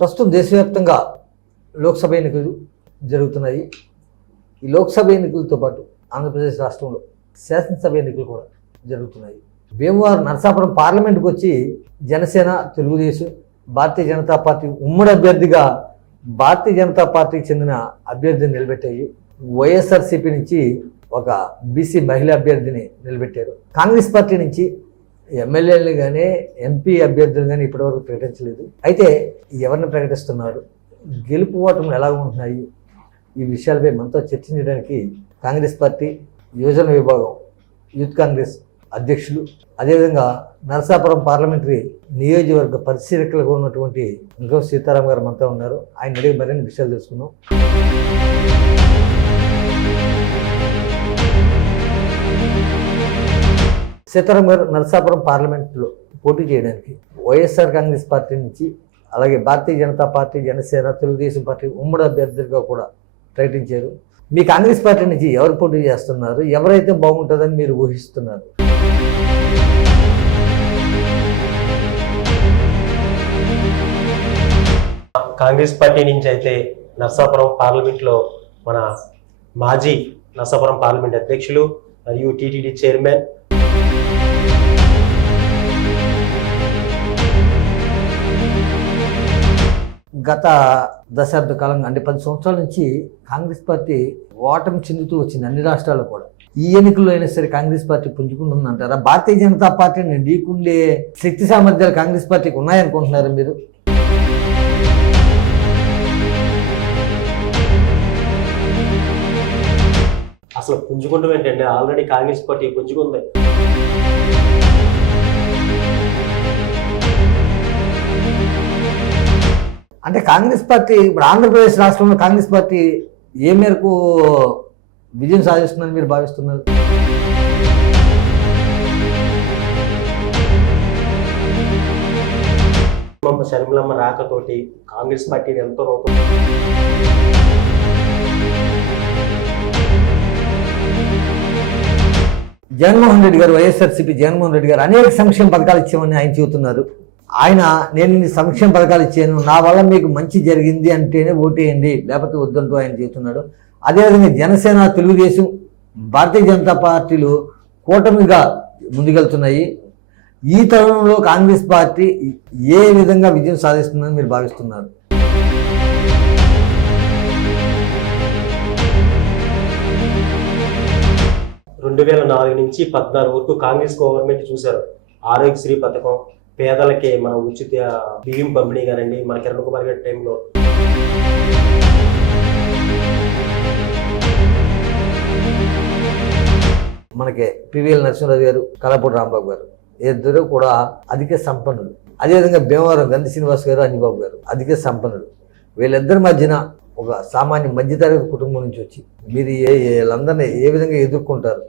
ప్రస్తుతం దేశవ్యాప్తంగా లోక్సభ ఎన్నికలు జరుగుతున్నాయి. ఈ లోక్సభ ఎన్నికలతో పాటు ఆంధ్రప్రదేశ్ రాష్ట్రంలో శాసనసభ ఎన్నికలు కూడా జరుగుతున్నాయి. భీమవరం నరసాపురం పార్లమెంటుకు వచ్చి జనసేన, తెలుగుదేశం, భారతీయ జనతా పార్టీ ఉమ్మడి అభ్యర్థిగా భారతీయ జనతా పార్టీకి చెందిన అభ్యర్థిని నిలబెట్టాయి. వైఎస్ఆర్సీపీ నుంచి ఒక బీసీ మహిళా అభ్యర్థిని నిలబెట్టారు. కాంగ్రెస్ పార్టీ నుంచి ఎమ్మెల్యేలు కానీ ఎంపీ అభ్యర్థులు కానీ ఇప్పటివరకు ప్రకటించలేదు. అయితే ఎవరిని ప్రకటిస్తున్నారు, గెలుపు ఓటములు ఎలా ఉంటున్నాయి, ఈ విషయాలపై మనతో చర్చించడానికి కాంగ్రెస్ పార్టీ యువజన విభాగం యూత్ కాంగ్రెస్ అధ్యక్షులు, అదేవిధంగా నరసాపురం పార్లమెంటరీ నియోజకవర్గ పరిశీలకులుగా ఉన్నటువంటి ఇంకా సీతారాం గారు మనతో ఉన్నారు. ఆయన అడిగి మరిన్ని విషయాలు తెలుసుకున్నాం. సీతారాం గారు, నరసాపురం పార్లమెంట్లో పోటీ చేయడానికి వైఎస్ఆర్ కాంగ్రెస్ పార్టీ నుంచి, అలాగే భారతీయ జనతా పార్టీ, జనసేన, తెలుగుదేశం పార్టీ ఉమ్మడి అభ్యర్థులుగా కూడా ప్రకటించారు. మీ కాంగ్రెస్ పార్టీ నుంచి ఎవరు పోటీ చేస్తున్నారు, ఎవరైతే బాగుంటుందని మీరు ఊహిస్తున్నారు? కాంగ్రెస్ పార్టీ నుంచి అయితే నరసాపురం పార్లమెంట్లో మన మాజీ నరసాపురం పార్లమెంట్ అధ్యక్షులు మరియు టీటీడీ చైర్మన్ గత దశాబ్ద కాలంగా అంటే 10 సంవత్సరాల నుంచి కాంగ్రెస్ పార్టీ ఓటమి చెందుతూ వచ్చింది అన్ని రాష్ట్రాల్లో కూడా. ఈ ఎన్నికల్లో అయినా సరే కాంగ్రెస్ పార్టీ పుంజుకుంటుందంటారా? భారతీయ జనతా పార్టీని ఢీకుండే శక్తి సామర్థ్యాలు కాంగ్రెస్ పార్టీకి ఉన్నాయనుకుంటున్నారు మీరు? అసలు పుంజుకుంటాం ఏంటంటే ఆల్రెడీ కాంగ్రెస్ పార్టీ పుంజుకుంది. అంటే కాంగ్రెస్ పార్టీ ఇప్పుడు ఆంధ్రప్రదేశ్ రాష్ట్రంలో కాంగ్రెస్ పార్టీ ఏ మేరకు విజయం సాధిస్తుందని మీరు భావిస్తున్నారు? షర్మిలమ్మ రాకతోటి కాంగ్రెస్ పార్టీని ఎంతో జగన్మోహన్ రెడ్డి గారు, వైఎస్ఆర్సీపీ జగన్మోహన్ రెడ్డి గారు అనేక సంక్షేమ పథకాలు ఇచ్చామని ఆయన చెబుతున్నారు. నేను ఇన్ని సంక్షేమ పథకాలు ఇచ్చాను, నా వల్ల మీకు మంచి జరిగింది అంటేనే ఓటేయండి, లేకపోతే వద్దంటూ ఆయన చెబుతున్నాడు. అదేవిధంగా జనసేన, తెలుగుదేశం, భారతీయ జనతా పార్టీలు కూటమిగా ముందుకెళ్తున్నాయి. ఈ తరుణంలో కాంగ్రెస్ పార్టీ ఏ విధంగా విజయం సాధిస్తుందని మీరు భావిస్తున్నారు? రెండు 2004 నుంచి 2014 వరకు కాంగ్రెస్ గవర్నమెంట్ చూశారు. ఆరోగ్యశ్రీ పథకం, పేదలకి మన ఉచిత బియ్యం పంపిణీ కానండి, మన కిరణ్ కుమార్ గారి టైంలో మనకి పివిఎల్ నరసింహరాజు గారు, కలపూడి రాంబాబు గారు ఇద్దరు కూడా అధిక సంపన్నులు. అదేవిధంగా భీమవరం గంధి శ్రీనివాస్ గారు, అంజిబాబు గారు అధిక సంపన్నులు. వీళ్ళిద్దరి మధ్యన ఒక సామాన్య మధ్యతరగతి కుటుంబం నుంచి వచ్చి మీరు వీళ్ళందరినీ ఏ విధంగా ఎదుర్కొంటారు?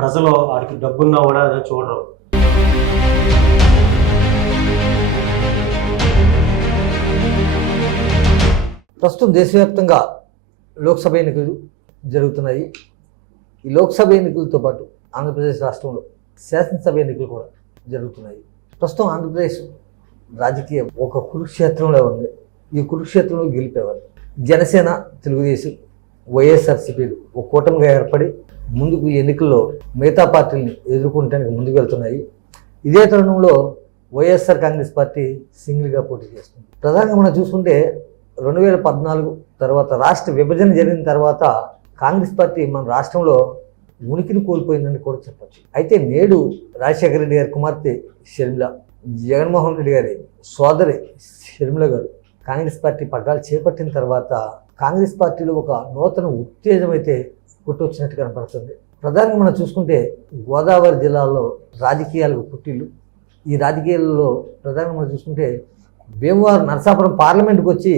ప్రజలు వాడికి డబ్బున్నా కూడా అదే చూడరు. ప్రస్తుతం దేశవ్యాప్తంగా లోక్సభ ఎన్నికలు జరుగుతున్నాయి. ఈ లోక్సభ ఎన్నికలతో పాటు ఆంధ్రప్రదేశ్ రాష్ట్రంలో శాసనసభ ఎన్నికలు కూడా జరుగుతున్నాయి. ప్రస్తుతం ఆంధ్రప్రదేశ్ రాజకీయం ఒక కురుక్షేత్రంలో ఉంది. ఈ కురుక్షేత్రంలో గెలిపేవారు జనసేన, తెలుగుదేశం, వైఎస్ఆర్సీపీలు ఒక కూటమిగా ఏర్పడి ముందుకు ఎన్నికల్లో మిగతా పార్టీలను ఎదుర్కొనడానికి ముందుకు వెళ్తున్నాయి. ఇదే తరుణంలో వైఎస్ఆర్ కాంగ్రెస్ పార్టీ సింగిల్గా పోటీ చేస్తుంది. ప్రధానంగా మనం చూసుకుంటే 2014 తర్వాత రాష్ట్ర విభజన జరిగిన తర్వాత కాంగ్రెస్ పార్టీ మన రాష్ట్రంలో ఉనికిని కోల్పోయిందని కూడా చెప్పచ్చు. అయితే నేడు రాజశేఖర రెడ్డి గారి కుమార్తె షర్మిల, జగన్మోహన్ రెడ్డి గారి సోదరి షర్మిల గారు కాంగ్రెస్ పార్టీ పగ్గాలు చేపట్టిన తర్వాత కాంగ్రెస్ పార్టీలో ఒక నూతన ఉత్తేజం అయితే పుట్టొచ్చినట్టు కనపడుతుంది. ప్రధానంగా మనం చూసుకుంటే గోదావరి జిల్లాలో రాజకీయాలకు పుట్టిల్లు. ఈ రాజకీయాలలో ప్రధానంగా మనం చూసుకుంటే భీమవరం నరసాపురం పార్లమెంటుకు వచ్చి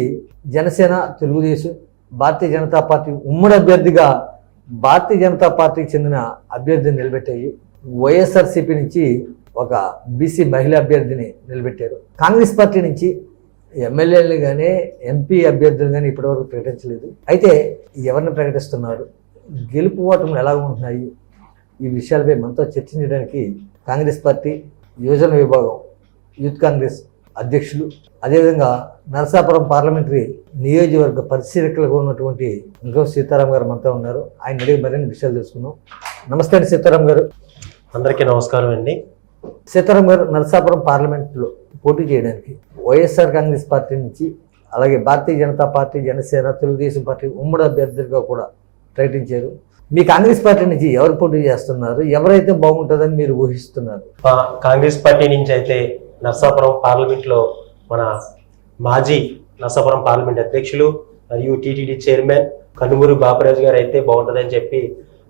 జనసేన, తెలుగుదేశం, భారతీయ జనతా పార్టీ ఉమ్మడి అభ్యర్థిగా భారతీయ జనతా పార్టీకి చెందిన అభ్యర్థిని నిలబెట్టాయి. వైఎస్ఆర్సీపీ నుంచి ఒక బీసీ మహిళా అభ్యర్థిని నిలబెట్టారు. కాంగ్రెస్ పార్టీ నుంచి ఎమ్మెల్యేలు కానీ ఎంపీ అభ్యర్థులు కానీ ఇప్పటివరకు ప్రకటించలేదు. అయితే ఎవరిని ప్రకటిస్తున్నారు, గెలుపు ఓటములు ఎలా ఉంటున్నాయి, ఈ విషయాలపై మనతో చర్చించడానికి కాంగ్రెస్ పార్టీ యువజన విభాగం యూత్ కాంగ్రెస్ అధ్యక్షులు, అదేవిధంగా నరసాపురం పార్లమెంటరీ నియోజకవర్గ పరిశీలకులుగా ఉన్నటువంటి ఇంకో సీతారాం గారు మనతో ఉన్నారు. ఆయన అడిగి మరిన్ని విషయాలు తెలుసుకుందాం. నమస్తే అండి సీతారాం గారు. అందరికీ నమస్కారం అండి. సీతారాం గారు, నరసాపురం పార్లమెంట్లో పోటీ చేయడానికి వైఎస్ఆర్ కాంగ్రెస్ పార్టీ నుంచి, అలాగే భారతీయ జనతా పార్టీ, జనసేన, తెలుగుదేశం పార్టీ ఉమ్మడి అభ్యర్థులుగా కూడా ప్రకటించారు. మీ కాంగ్రెస్ పార్టీ నుంచి ఎవరు పోటీ చేస్తున్నారు, ఎవరైతే బాగుంటుందని మీరు ఊహిస్తున్నారు? కాంగ్రెస్ పార్టీ నుంచి అయితే నరసాపురం పార్లమెంట్లో మన మాజీ నరసాపురం పార్లమెంట్ అధ్యక్షులు మరియు టీటీడీ చైర్మన్ కనుమూరి బాపరాజు గారు అయితే బాగుంటుందని చెప్పి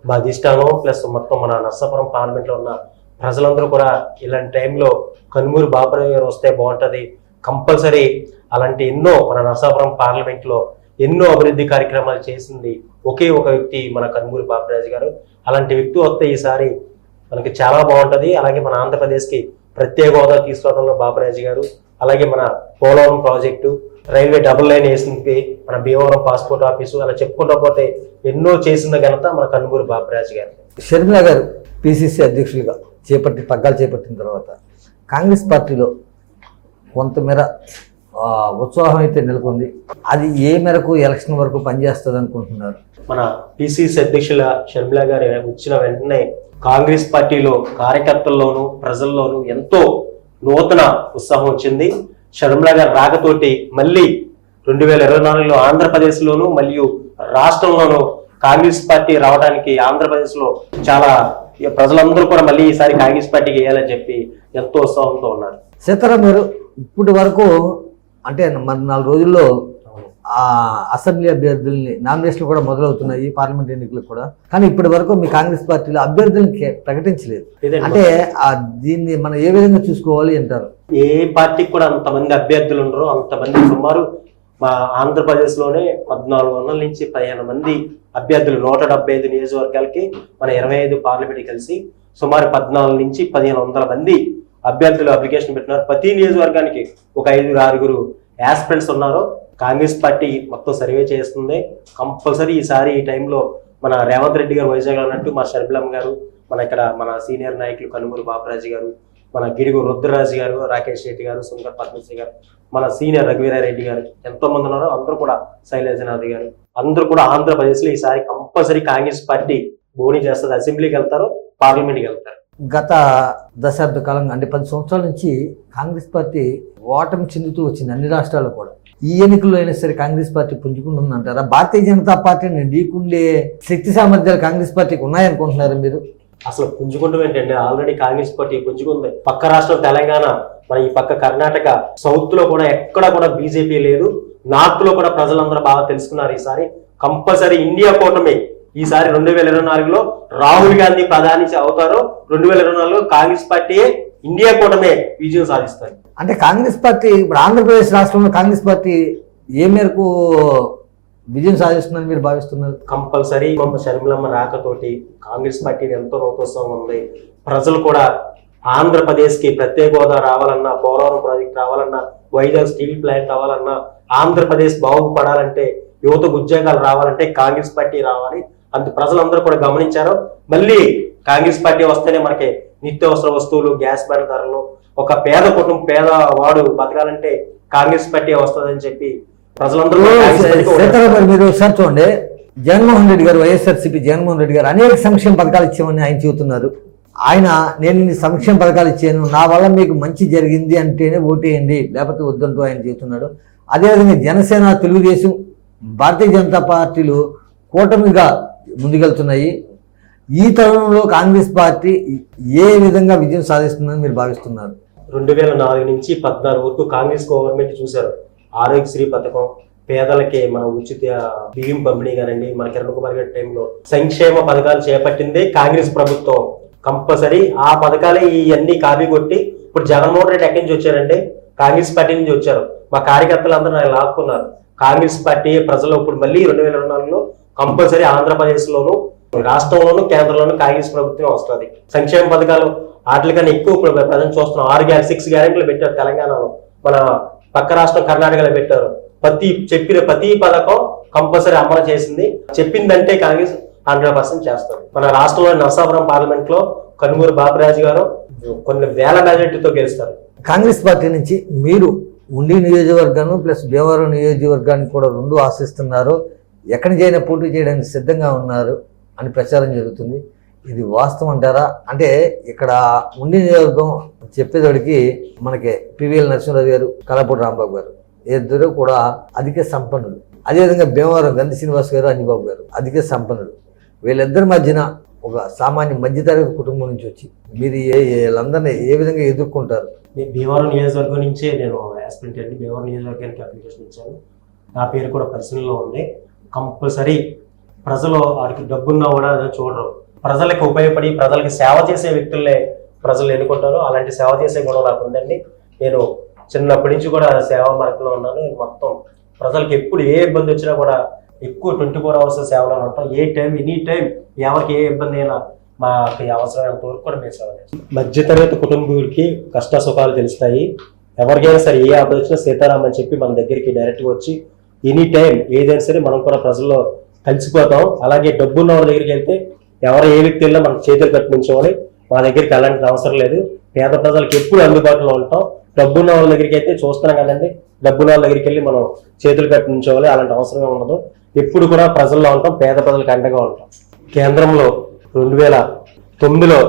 మా అధిష్టానం ప్లస్ మొత్తం మన నరసాపురం పార్లమెంట్లో ఉన్న ప్రజలందరూ కూడా ఇలాంటి టైంలో కనుమూరి బాపరాజు గారు వస్తే బాగుంటుంది, కంపల్సరీ అలాంటి ఎన్నో మన నరసాపురం పార్లమెంట్లో ఎన్నో అభివృద్ధి కార్యక్రమాలు చేసింది ఒకే ఒక వ్యక్తి మన కనుమూరి బాపరాజు గారు. అలాంటి వ్యక్తి వస్తే ఈసారి మనకి చాలా బాగుంటుంది. అలాగే మన ఆంధ్రప్రదేశ్కి ప్రత్యేక హోదా తీసుకోవడంలో బాపరాజు గారు, అలాగే మన Polavaram project, railway double line వేసింది, మన భీమవరం పాస్పోర్ట్ ఆఫీసు, అలా చెప్పుకుంటూ పోతే ఎన్నో చేసిన ఘనత మన కనుమూరి బాపరాజు గారు. షర్మిల గారు పిసిసి అధ్యక్షులుగా పగ్గాలు చేపట్టిన తర్వాత కాంగ్రెస్ పార్టీలో కొంతమేర ఉత్సాహం అయితే నెలకొంది. అది ఏ మేరకు ఎలక్షన్ వరకు పనిచేస్తుంది అనుకుంటున్నారు? మన పిసిసి అధ్యక్షుల షర్మిల గారు వచ్చిన వెంటనే కాంగ్రెస్ పార్టీలో కార్యకర్తల్లోనూ ప్రజల్లోనూ ఎంతో నూతన ఉత్సాహం వచ్చింది. షర్మిల గారి రాకతోటి మళ్ళీ 2024లో ఆంధ్రప్రదేశ్లోను మరియు రాష్ట్రంలోనూ కాంగ్రెస్ పార్టీ రావడానికి ఆంధ్రప్రదేశ్లో చాలా ప్రజలందరూ కూడా మళ్ళీ ఈసారి కాంగ్రెస్ పార్టీకి వేయాలని చెప్పి ఎంతో ఉత్సాహంతో ఉన్నారు. సీతారాం గారు, ఇప్పటి వరకు అంటే మరి 4 రోజుల్లో అసెంబ్లీ అభ్యర్థుల్ని నామినేషన్లు కూడా మొదలవుతున్నాయి, పార్లమెంట్ ఎన్నికలకు కూడా. కానీ ఇప్పటి వరకు మీ కాంగ్రెస్ పార్టీలో అభ్యర్థులను ప్రకటించలేదు. అంటే దీన్ని మనం ఏ విధంగా చూసుకోవాలి అంటారు? ఏ పార్టీకి కూడా అంతమంది అభ్యర్థులు ఉండరు. అంతమంది సుమారు మా ఆంధ్రప్రదేశ్లోనే 1400 నుంచి 15 మంది అభ్యర్థులు, 175 నియోజకవర్గాలకి మన 25 పార్లమెంట్ కలిసి సుమారు 14 నుంచి 1500 మంది అభ్యర్థులు అప్లికేషన్ పెట్టినారు. ప్రతి నియోజకవర్గానికి ఒక 5-6 యాస్పిరెంట్స్ ఉన్నారు. కాంగ్రెస్ పార్టీ మొత్తం సర్వే చేస్తుంది. కంపల్సరీ ఈసారి ఈ టైంలో మన రేవంత్ రెడ్డి గారు వైజాగ్ అన్నట్టు, మా షర్మిలమ్మ గారు, మన సీనియర్ నాయకులు కనుమూరి బాపరాజు గారు, మన గిడుగు రుద్రరాజు గారు, రాకేష్ రెడ్డి గారు, సుందర్ పద్మశ్రీ గారు, మన సీనియర్ రఘువీరారెడ్డి గారు, ఎంతో మంది ఉన్నారు. అందరూ కూడా శైలజనాథ్ గారు, అందరూ కూడా ఆంధ్రప్రదేశ్లో ఈసారి కంపల్సరీ కాంగ్రెస్ పార్టీ బోని చేస్తుంది. అసెంబ్లీకి వెళ్తారు, పార్లమెంట్కి వెళ్తారు. గత దశాబ్ద కాలంగా అంటే 10 సంవత్సరాల నుంచి కాంగ్రెస్ పార్టీ ఓటమి చెందుతూ వచ్చింది అన్ని రాష్ట్రాల్లో కూడా. ఈ ఎన్నికల్లో అయినా సరే కాంగ్రెస్ పార్టీ పుంజుకుంటుందంటారా? భారతీయ జనతా పార్టీని ఢీకుండే శక్తి సామర్థ్యాలు కాంగ్రెస్ పార్టీకి ఉన్నాయనుకుంటున్నారు మీరు? అసలు పుంజుకుంటూ ఏంటంటే ఆల్రెడీ కాంగ్రెస్ పార్టీ పుంజుకుంది. పక్క రాష్ట్రం తెలంగాణ, మన ఈ పక్క కర్ణాటక, సౌత్ లో కూడా ఎక్కడ కూడా బీజేపీ లేదు. నార్త్ లో కూడా ప్రజలందరూ బాగా తెలుసుకున్నారు. ఈసారి కంపల్సరీ ఇండియా కూటమి ఈసారి 2024లో రాహుల్ గాంధీ ప్రధాని అవుతారు. 2024లో కాంగ్రెస్ పార్టీయే ఇండియా కూటమే విజయం సాధిస్తారు. అంటే కాంగ్రెస్ పార్టీ ఇప్పుడు ఆంధ్రప్రదేశ్ రాష్ట్రంలో కాంగ్రెస్ పార్టీ ఏ మేరకు విజయం సాధిస్తుందని మీరు భావిస్తున్నారు? కంపల్సరీ షర్మిలమ్మ రాకతోటి కాంగ్రెస్ పార్టీ ఎంతో నూతోత్సవం ఉంది. ప్రజలు కూడా ఆంధ్రప్రదేశ్కి ప్రత్యేక హోదా రావాలన్నా, పోలవరం ప్రాజెక్ట్ రావాలన్నా, వైజాగ్ స్టీల్ ప్లాంట్ రావాలన్నా, ఆంధ్రప్రదేశ్ బాగుపడాలంటే, యువతకు ఉద్యోగాలు రావాలంటే కాంగ్రెస్ పార్టీ రావాలి. అంత ప్రజలందరూ కూడా గమనించారు. మళ్ళీ కాంగ్రెస్ పార్టీ వస్తేనే మనకి నిత్యావసర వస్తువులు, గ్యాస్ బండ్ ధరలు, ఒక పేదవాడు బతకాలంటే కాంగ్రెస్ పార్టీ వస్తుందని చెప్పి ప్రజలందరూ మీరు ఒకసారి చూడండి. జగన్మోహన్ రెడ్డి గారు, వైఎస్ఆర్సీపీ జగన్మోహన్ రెడ్డి గారు అనేక సంక్షేమ పథకాలు ఇచ్చామని ఆయన చెబుతున్నారు. నేను ఇన్ని సంక్షేమ పథకాలు ఇచ్చాను, నా వల్ల మీకు మంచి జరిగింది అంటేనే ఓటేయండి, లేకపోతే వద్దంటూ ఆయన చెబుతున్నాడు. అదేవిధంగా జనసేన, తెలుగుదేశం, భారతీయ జనతా పార్టీలు కూటమిగా ముందుకెళ్తున్నాయి. ఈ తరుణంలో కాంగ్రెస్ పార్టీ ఏ విధంగా విజయం సాధిస్తుందని మీరు భావిస్తున్నారు? 2004 నుంచి 14 వరకు కాంగ్రెస్ గవర్నమెంట్ చూశారు. ఆరోగ్యశ్రీ పథకం, పేదలకి మన ఉచిత బియ్యం పంపిణీ కానండి, మన కిరణ్ కుమార్ గారి టైంలో సంక్షేమ పథకాలు చేపట్టిందే కాంగ్రెస్ ప్రభుత్వం. కంపల్సరీ ఆ పథకాలే ఇవన్నీ కాపీ కొట్టి ఇప్పుడు జగన్మోహన్ రెడ్డి ఎక్కడి నుంచి వచ్చారంటే కాంగ్రెస్ పార్టీ నుంచి వచ్చారు. మా కార్యకర్తలు అందరూ ఆయన లాక్కున్నారు. కాంగ్రెస్ పార్టీ ప్రజలు ఇప్పుడు మళ్ళీ 2024లో కంపల్సరీ ఆంధ్రప్రదేశ్లోను, రాష్ట్రంలోను, కేంద్రంలోను కాంగ్రెస్ ప్రభుత్వం వస్తుంది. సంక్షేమ పథకాలు వాటికన్నా ఎక్కువ ఇప్పుడు ప్రజెంట్ చూస్తున్నాం. 6 గ్యారెంటీలు పెట్టారు తెలంగాణలో, మన పక్క రాష్ట్రం కర్ణాటకలో పెట్టారు. చెప్పిన ప్రతి పథకం కంపల్సరీ అమలు చేసింది. చెప్పిందంటే కాంగ్రెస్ 100% చేస్తారు. మన రాష్ట్రంలోని నరసాపురం పార్లమెంట్ లో కనుమూరు బాపిరాజు గారు కొన్ని వేల మెజార్టీతో గెలుస్తారు. కాంగ్రెస్ పార్టీ నుంచి మీరు ఉండి నియోజకవర్గాన్ని ప్లస్ భీమవరం నియోజకవర్గానికి కూడా 2 ఆశిస్తున్నారు, ఎక్కడి నుంచి అయినా పోటీ చేయడానికి సిద్ధంగా ఉన్నారు అని ప్రచారం జరుగుతుంది. ఇది వాస్తవం అంటారా? అంటే ఇక్కడ ఉండి నియోజకవర్గం చెప్పేదోడికి మనకి పివిఎల్ నరసింహరావు గారు, కలపూడి రాంబాబు గారు ఇద్దరు కూడా అధిక సంపన్నులు. అదేవిధంగా భీమవరం గంధి శ్రీనివాస్ గారు, అంజిబాబు గారు అధిక సంపన్నులు. వీళ్ళిద్దరి మధ్యన ఒక సామాన్య మధ్యతరగతి కుటుంబం నుంచి వచ్చి మీరు వీళ్ళందరినీ ఏ విధంగా ఎదుర్కొంటారు? భీమవరం నియోజకవర్గం నుంచే నేను యాస్పిరెంట్ అండి. భీమవరం నియోజకవర్గానికి అప్లికేషన్ ఇచ్చాను. నా పేరు కూడా పరిశీలనలో ఉంది. కంపల్సరీ ప్రజలు వారికి డబ్బున్నా కూడా చూడరు. ప్రజలకు ఉపయోగపడి ప్రజలకు సేవ చేసే వ్యక్తులనే ప్రజలు ఎన్నుకుంటారు. అలాంటి సేవ చేసే గుణం నాకు ఉందండి. నేను చిన్నప్పటి నుంచి కూడా సేవా మార్గంలో ఉన్నాను. నేను మొత్తం ప్రజలకు ఎప్పుడు ఏ ఇబ్బంది వచ్చినా కూడా ఎక్కువ 24 hours సేవలో ఉంటాం. ఏ టైం ఎనీ టైం ఎవరికి ఏ ఇబ్బంది అయినా మాకు అవసరమైనంత వరకు కూడా మేము సేవ చేస్తాం. మధ్యతరగతి కుటుంబీకుడికి కష్ట సుఖాలు తెలుస్తాయి. ఎవరికైనా సరే ఏ ఆపద వచ్చినా సీతారాం అని చెప్పి మన దగ్గరికి డైరెక్ట్గా వచ్చి ఎనీ టైం ఏదైనా సరే మనం కూడా ప్రజల్లో కలిసిపోతాం. అలాగే డబ్బున్న వాళ్ళ దగ్గరికి వెళ్తే ఎవరు ఏ వ్యక్తి వెళ్ళినా మనకు చేతులు కట్టించుకోవాలి. మా దగ్గరికి అలాంటి అవసరం లేదు. పేద ప్రజలకు ఎప్పుడు అందుబాటులో ఉంటాం. డబ్బున్న వాళ్ళ దగ్గరికి అయితే చూస్తున్నాం కదండి, డబ్బున్న వాళ్ళ దగ్గరికి వెళ్ళి మనం చేతులు కట్టించుకోవాలి, అలాంటి అవసరమే ఉండదు. ఎప్పుడు కూడా ప్రజల్లో ఉంటాం, పేద ప్రజలకు అండగా ఉంటాం. కేంద్రంలో 2009లో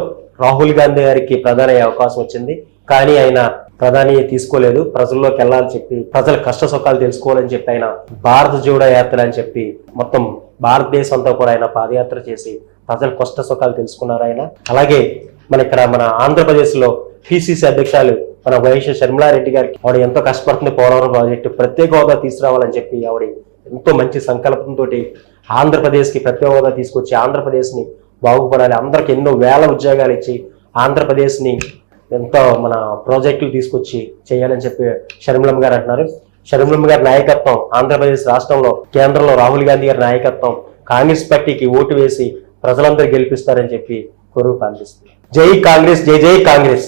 రాహుల్ గాంధీ గారికి ప్రధాని అయ్యే అవకాశం వచ్చింది. కానీ ఆయన ప్రధాని తీసుకోలేదు. ప్రజల్లోకి వెళ్ళాలని చెప్పి ప్రజల కష్ట సుఖాలు తెలుసుకోవాలని చెప్పి ఆయన భారత జోడో యాత్ర అని చెప్పి మొత్తం భారతదేశం అంతా కూడా ఆయన పాదయాత్ర చేసి ప్రజల కష్ట సుఖాలు తెలుసుకున్నారు ఆయన. అలాగే మన ఆంధ్రప్రదేశ్ లో పిసిసి అధ్యక్షులు మన వైఎస్ షర్మిలారెడ్డి గారికి ఆవిడ ఎంతో కష్టపడుతుంది. పోలవరం ప్రాజెక్టు ప్రత్యేక హోదా తీసుకురావాలని చెప్పి ఆవిడ ఎంతో మంచి సంకల్పంతో ఆంధ్రప్రదేశ్ కి ప్రత్యేక హోదా తీసుకొచ్చి ఆంధ్రప్రదేశ్ ని బాగుపడాలి, అందరికి ఎన్నో వేల ఉద్యోగాలు ఇచ్చి ఆంధ్రప్రదేశ్ ని ఎంతో మన ప్రాజెక్టులు తీసుకొచ్చి చేయాలని చెప్పి షర్మిలమ్మ గారు అంటున్నారు. షర్మిలమ్మ గారి నాయకత్వం ఆంధ్రప్రదేశ్ రాష్ట్రంలో కేంద్రంలో రాహుల్ గాంధీ గారి నాయకత్వం కాంగ్రెస్ పార్టీకి ఓటు వేసి ప్రజలందరూ గెలిపిస్తారని చెప్పి కోరు ప్రార్థిస్తుంది. జై కాంగ్రెస్, జై జై కాంగ్రెస్.